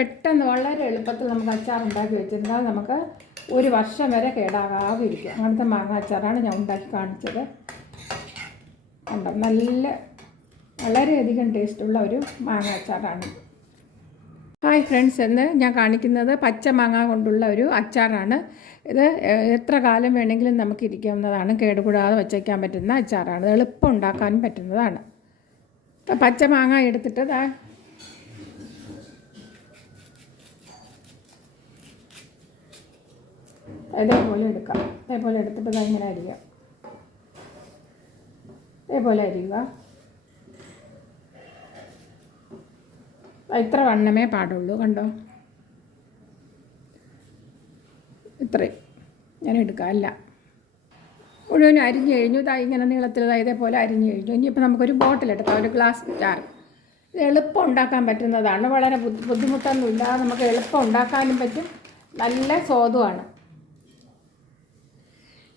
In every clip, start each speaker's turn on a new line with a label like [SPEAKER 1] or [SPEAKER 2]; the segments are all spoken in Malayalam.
[SPEAKER 1] പെട്ടെന്ന് വളരെ എളുപ്പത്തിൽ നമുക്ക് അച്ചാർ ഉണ്ടാക്കി വെച്ചിരുന്നാൽ നമുക്ക് ഒരു വർഷം വരെ കേടാകാതെ ഇരിക്കും അങ്ങനത്തെ മാങ്ങ അച്ചാറാണ് ഞാൻ ഉണ്ടാക്കി കാണിച്ചത്. ഉണ്ട് നല്ല വളരെയധികം ടേസ്റ്റുള്ള ഒരു മാങ്ങ അച്ചാറാണ്. ഹായ് ഫ്രണ്ട്സ് എന്ന് ഞാൻ കാണിക്കുന്നത് പച്ച മാങ്ങ കൊണ്ടുള്ള ഒരു അച്ചാറാണ്. ഇത് എത്ര കാലം വേണമെങ്കിലും നമുക്ക് ഇരിക്കാവുന്നതാണ്. കേടുകൂടാതെ വച്ചേക്കാൻ പറ്റുന്ന അച്ചാറാണ്. എളുപ്പം ഉണ്ടാക്കാനും പറ്റുന്നതാണ്. പച്ച മാങ്ങ എടുത്തിട്ട് ഇതേപോലെ എടുക്കാം. ഇതേപോലെ എടുത്തിട്ട് ഇതാ ഇങ്ങനെ അരിയുക ഇതേപോലെ അരിയുക. ഇത്ര വണ്ണമേ പാടുള്ളൂ കണ്ടോ? ഇത്രയും ഞാൻ എടുക്കാം അല്ല. മുഴുവൻ അരിഞ്ഞു കഴിഞ്ഞു. ഇതാ ഇങ്ങനെ നീളത്തിൽ ഇതാ ഇതേപോലെ അരിഞ്ഞു കഴിഞ്ഞു. ഇനിയിപ്പോൾ നമുക്കൊരു ബോട്ടിലെടുക്കാം ഒരു ഗ്ലാസ് ജാർ ഇത് എളുപ്പം ഉണ്ടാക്കാൻ പറ്റുന്നതാണ്. വളരെ ബുദ്ധി ബുദ്ധിമുട്ടൊന്നുമില്ല. നമുക്ക് എളുപ്പം ഉണ്ടാക്കാനും പറ്റും. നല്ല സ്വാദുമാണ്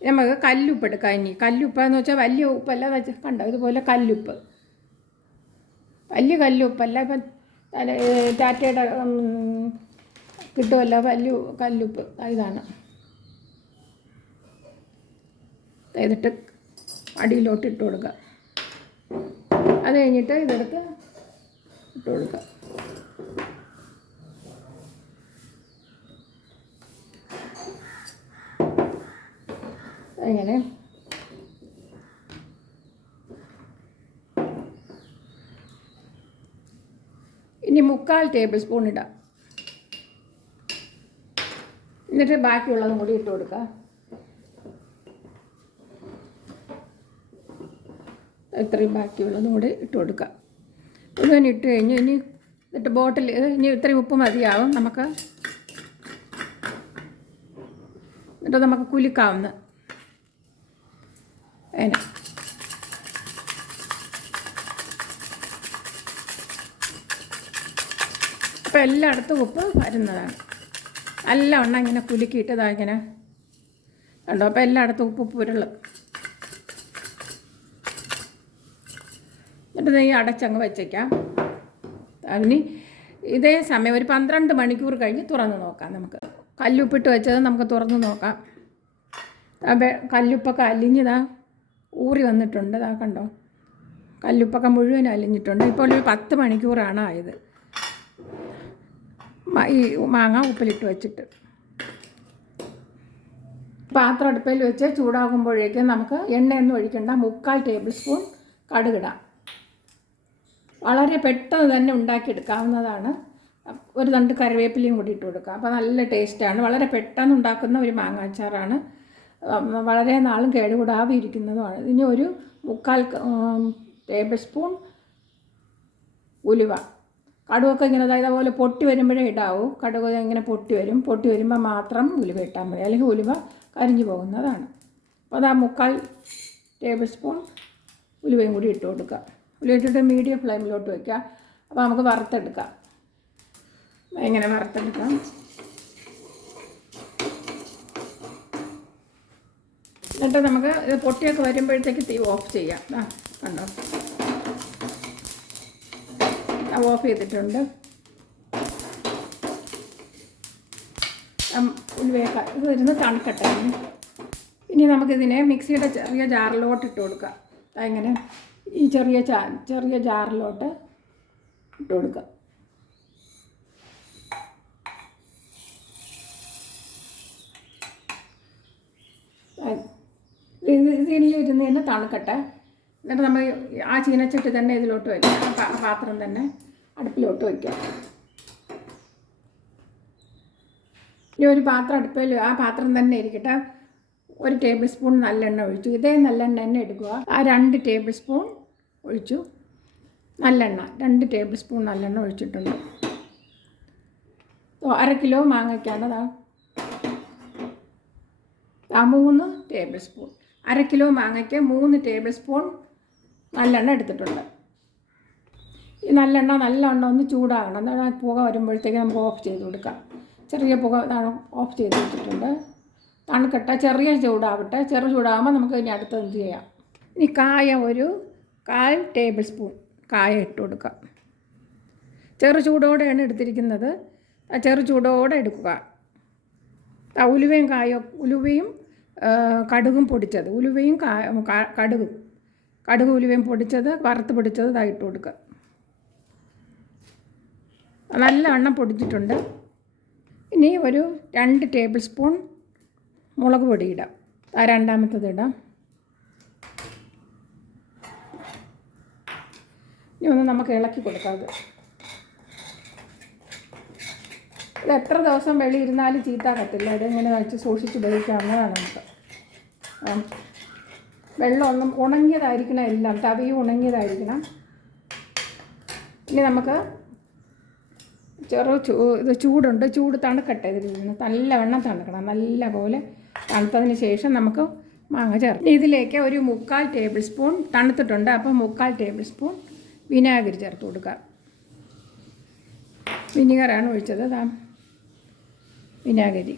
[SPEAKER 1] നമുക്ക് കല്ലുപ്പ് എടുക്കാം ഇനി കല്ലുപ്പ് എന്ന് വെച്ചാൽ വലിയ ഉപ്പല്ല കണ്ടോ? ഇതുപോലെ കല്ലുപ്പ്. വലിയ കല്ലുപ്പല്ല. ഇപ്പം ടാറ്റയുടെ കിട്ടുമല്ലോ വലിയ കല്ലുപ്പ്. ഇതാണ്. എന്നിട്ട് അടിയിലോട്ട് ഇട്ട് കൊടുക്കുക. അത് കഴിഞ്ഞിട്ട് ഇതെടുത്ത് ഇട്ട് കൊടുക്കുക. അങ്ങനെ ഇനി മുക്കാൽ ടേബിൾ സ്പൂൺ ഇടാം. എന്നിട്ട് ബാക്കിയുള്ളതും കൂടി ഇട്ട് കൊടുക്കുക ഇത്രയും ബാക്കിയുള്ളതും കൂടി ഇട്ട് കൊടുക്കുക മുഴുവൻ ഇട്ട് കഴിഞ്ഞ് ഇനി എന്നിട്ട് ബോട്ടിൽ ഇനി ഇത്രയും ഉപ്പ് മതിയാവും. നമുക്ക് എന്നിട്ട് നമുക്ക് കുലുക്കാവുന്ന അതിന് അപ്പോൾ എല്ലായിടത്തും ഉപ്പ് വരുന്നതാണ് എല്ലാം നല്ലവണ്ണം ഇങ്ങനെ കുലുക്കിയിട്ടതാ ഇങ്ങനെ. ഉണ്ടോ അപ്പോൾ എല്ലായിടത്തും ഉപ്പ് പുരളും എന്നിട്ട് നെയ്യ് അടച്ചങ്ങ് വെച്ചേക്കാം. അതിന് ഇതേ സമയം ഒരു പന്ത്രണ്ട് മണിക്കൂർ കഴിഞ്ഞ് തുറന്ന് നോക്കാം നമുക്ക്. കല്ലുപ്പിട്ട് വെച്ചത് നമുക്ക് തുറന്ന് നോക്കാം. കല്ലുപ്പൊക്കെ അലിഞ്ഞതാ. ഊറി വന്നിട്ടുണ്ട്. ഇതാ കണ്ടോ? കല്ലുപ്പൊക്കെ മുഴുവൻ അലിഞ്ഞിട്ടുണ്ട്. ഇപ്പോൾ ഒരു പത്ത് മണിക്കൂറാണ് ആയത്. ഈ മാങ്ങ ഉപ്പിലിട്ട് വെച്ചിട്ട്. പാത്രം അടുപ്പയിൽ വെച്ച് ചൂടാകുമ്പോഴേക്കും നമുക്ക് എണ്ണയൊന്നും ഒഴിക്കേണ്ട. മുക്കാൽ ടേബിൾ സ്പൂൺ കടുകിടാം. വളരെ പെട്ടെന്ന് തന്നെ ഉണ്ടാക്കിയെടുക്കാവുന്നതാണ്. ഒരു തണ്ട് കറിവേപ്പിലയും കൂടി ഇട്ട് കൊടുക്കുക അപ്പോൾ നല്ല ടേസ്റ്റാണ്. വളരെ പെട്ടെന്ന് ഉണ്ടാക്കുന്ന ഒരു മാങ്ങാച്ചാറാണ്. വളരെ നാളും കേടുകൂടാതെ ഇരിക്കുന്നതുമാണ് ഇതിന് ഒരു മുക്കാൽ ടേബിൾ സ്പൂൺ ഉലുവ. കടുവൊക്കെ ഇങ്ങനെ അതായത് അതുപോലെ പൊട്ടി വരുമ്പോഴേ ഇടാവൂ. കടുവ ഇങ്ങനെ പൊട്ടി വരും. പൊട്ടി വരുമ്പോൾ മാത്രം ഉലുവ ഇട്ടാൽ മതി. അല്ലെങ്കിൽ ഉലുവ കരിഞ്ഞു പോകുന്നതാണ്. അപ്പോൾ അത് ആ മുക്കാൽ ടേബിൾ സ്പൂൺ ഉലുവയും കൂടി ഇട്ട് കൊടുക്കുക. ഉലുവ ഇട്ടിട്ട് മീഡിയം ഫ്ലെയിമിലോട്ട് വയ്ക്കുക. അപ്പോൾ നമുക്ക് വറുത്തെടുക്കാം. എങ്ങനെ വറുത്തെടുക്കാം. എന്നിട്ട് നമുക്ക് ഇത് പൊട്ടിയൊക്കെ വരുമ്പോഴത്തേക്ക് തീ ഓഫ് ചെയ്യാം. ആ കണ്ടോ? ഓഫ് ചെയ്തിട്ടുണ്ട്. ഉം, ഉലുവയൊക്കെ ഇത് വരുന്ന തണുക്കട്ടെ. ഇനി. നമുക്കിതിനെ മിക്സിയുടെ ചെറിയ ജാറിലോട്ട് ഇട്ട് കൊടുക്കാം. ഇങ്ങനെ ഈ ചെറിയ ചെറിയ ജാറിലോട്ട് ഇട്ട് കൊടുക്കുക ഇത് ഇതിലിരുന്ന് തന്നെ തണുക്കട്ടെ എന്നിട്ട് നമ്മൾ ആ ചീനച്ചട്ടി തന്നെ ഇതിലോട്ട് വയ്ക്കാം പാത്രം തന്നെ അടുപ്പിലോട്ട് വയ്ക്കാം ഇനി ഒരു പാത്രം അടുപ്പിൽ ആ പാത്രം തന്നെ ഇരിക്കട്ടെ. ഒരു ടേബിൾ സ്പൂൺ നല്ലെണ്ണ ഒഴിച്ചു. ഇതേ നല്ലെണ്ണ തന്നെ എടുക്കുക. ആ രണ്ട് ടേബിൾ സ്പൂൺ ഒഴിച്ചു. നല്ലെണ്ണ രണ്ട് ടേബിൾ സ്പൂൺ നല്ലെണ്ണ ഒഴിച്ചിട്ടുണ്ട്. അര കിലോ മാങ്ങയ്ക്കാണതാ ആ മൂന്ന് ടേബിൾ സ്പൂൺ. അര കിലോ മാങ്ങയ്ക്ക് മൂന്ന് ടേബിൾ സ്പൂൺ നല്ലെണ്ണ എടുത്തിട്ടുണ്ട്. ഈ നല്ലെണ്ണ നല്ലെണ്ണ ഒന്ന് ചൂടാകണം. എന്നാൽ പുക വരുമ്പോഴത്തേക്ക് നമുക്ക് ഓഫ് ചെയ്ത് കൊടുക്കാം. ചെറിയ പുക ഓഫ് ചെയ്ത് വെച്ചിട്ടുണ്ട്. തണുക്കട്ടെ ചെറിയ ചൂടാവട്ടെ. ചെറു ചൂടാകുമ്പോൾ നമുക്ക് ഇനി അടുത്തത് ചെയ്യാം? ഇനി കായ ഒരു കാൽ ടേബിൾ സ്പൂൺ കായ ഇട്ട് കൊടുക്കാം. ചെറു ചൂടോടെയാണ് എടുത്തിരിക്കുന്നത്. ചെറു ചൂടോടെ എടുക്കുക. ഉലുവയും കായ ഉലുവയും കടുകും പൊടിച്ചത്. ഉലുവയും കടുകും. കടുക് ഉലുവയും പൊടിച്ചത് വറുത്ത് പൊടിച്ചത് ഇതായിട്ട് കൊടുക്കുക നല്ല നല്ലവണ്ണം പൊടിച്ചിട്ടുണ്ട്. ഇനി ഒരു രണ്ട് ടേബിൾ സ്പൂൺ മുളക് പൊടി ഇടാം. ആ രണ്ടാമത്തത് ഇടാം. ഇനി ഒന്ന് നമുക്ക് ഇളക്കി കൊടുക്കാം ഇത് എത്ര ദിവസം വെളിയിരുന്നാലും ചീത്താകത്തില്ല ഇതെങ്ങനെ വെച്ച് സൂക്ഷിച്ച് ഉപയോഗിക്കാവുന്നതാണ് നമുക്ക്. വെള്ളമൊന്നും ഉണങ്ങിയതായിരിക്കണം എല്ലാം തവിയും ഉണങ്ങിയതായിരിക്കണം. ഇനി നമുക്ക് ചെറു ചൂ ഇത് ചൂടുണ്ട് ചൂട് തണുക്കട്ടെ ഇതിൽ നിന്ന്. നല്ലവണ്ണം തണുക്കണം നല്ല പോലെ തണുത്തതിന് ശേഷം നമുക്ക് മാങ്ങ ചേർക്കാം. ഇതിലേക്ക് ഒരു മുക്കാൽ ടേബിൾ സ്പൂൺ തണുത്തിട്ടുണ്ട് അപ്പോൾ മുക്കാൽ ടേബിൾ സ്പൂൺ വിനാഗിരി ചേർത്ത് കൊടുക്കുക വിനിഗറാണ് ഒഴിച്ചത് വിനാഗിരി.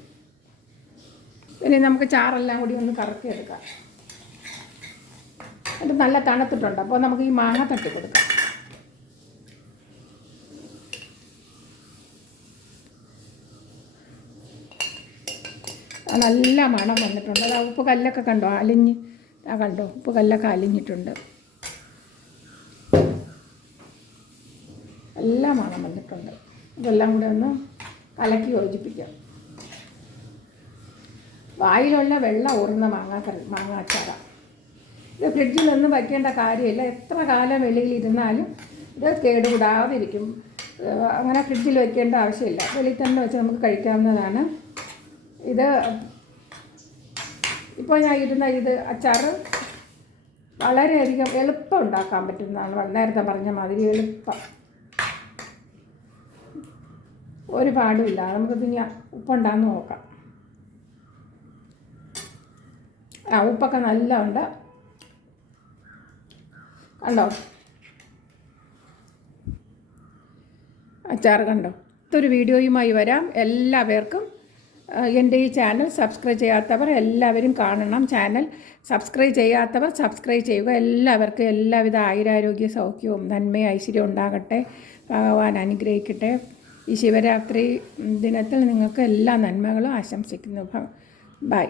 [SPEAKER 1] ഇനി നമുക്ക് ചാറെല്ലാം കൂടി ഒന്ന് കറക്കി എടുക്കാം അത് നല്ല തണുത്തിട്ടുണ്ട്. അപ്പോൾ നമുക്ക് ഈ മാങ്ങ തട്ടി കൊടുക്കാം. നല്ല മണം വന്നിട്ടുണ്ട്. അത് ഉപ്പ് കല്ലൊക്കെ കണ്ടോ? അലിഞ്ഞ്. ആ കണ്ടോ? ഉപ്പ് കല്ലൊക്കെ അലിഞ്ഞിട്ടുണ്ട്. നല്ല മണം വന്നിട്ടുണ്ട്. ഇതെല്ലാം കൂടെ ഒന്ന് കലക്കി യോജിപ്പിക്കാം. വായിലുള്ള വെള്ളം ഊറുന്ന മാങ്ങ അച്ചാറ ഇത് ഫ്രിഡ്ജിൽ ഒന്നും വയ്ക്കേണ്ട കാര്യമില്ല. എത്ര കാലം വെളിയിൽ ഇരുന്നാലും ഇത് കേടുകൂടാതിരിക്കും. അങ്ങനെ ഫ്രിഡ്ജിൽ വയ്ക്കേണ്ട ആവശ്യമില്ല. വെളിയിൽ തന്നെ വെച്ച് നമുക്ക് കഴിക്കാവുന്നതാണ്. ഇത് ഇപ്പോൾ ഞാൻ ഇരുന്ന ഇത് അച്ചാറ് വളരെയധികം എളുപ്പം ഉണ്ടാക്കാൻ പറ്റുന്നതാണ്. നേരത്തെ പറഞ്ഞ മാതിരി എളുപ്പം. ഒരു പാടുമില്ല നമുക്കിത് ഞാൻ ഉപ്പുണ്ടാന്ന് നോക്കാം. ആ ഉപ്പൊക്കെ നല്ല ഉണ്ട് കണ്ടോ? അച്ചാർ കണ്ടോ? ഇതൊരു വീഡിയോയുമായി വരാം. എല്ലാവർക്കും എന്റെ ഈ ചാനൽ സബ്സ്ക്രൈബ് ചെയ്യാത്തവർ എല്ലാവരും കാണണം. ചാനൽ സബ്സ്ക്രൈബ് ചെയ്യാത്തവർ സബ്സ്ക്രൈബ് ചെയ്യുക. എല്ലാവർക്കും എല്ലാവിധ ആയുരാരോഗ്യ സൗഖ്യവും നന്മയും ഐശ്വര്യവും ഉണ്ടാകട്ടെ. ഭഗവാൻ അനുഗ്രഹിക്കട്ടെ. ഈ ശിവരാത്രി ദിനത്തിൽ നിങ്ങൾക്ക് എല്ലാ നന്മകളും ആശംസിക്കുന്നു. ബൈ.